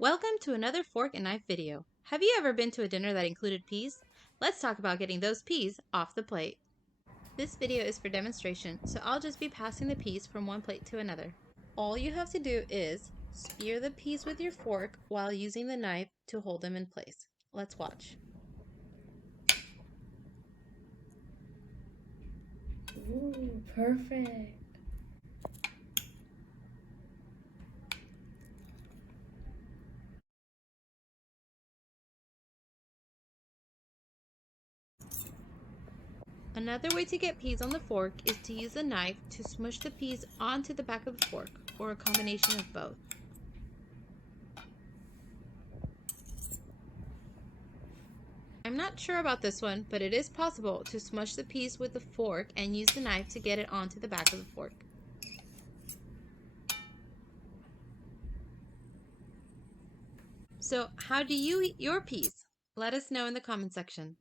Welcome to another fork and knife video. Have you ever been to a dinner that included peas? Let's talk about getting those peas off the plate. This video is for demonstration, so I'll just be passing the peas from one plate to another. All you have to do is spear the peas with your fork while using the knife to hold them in place. Let's watch. Ooh, perfect. Another way to get peas on the fork is to use a knife to smush the peas onto the back of the fork, or a combination of both. I'm not sure about this one, but it is possible to smush the peas with the fork and use the knife to get it onto the back of the fork. So, how do you eat your peas? Let us know in the comment section.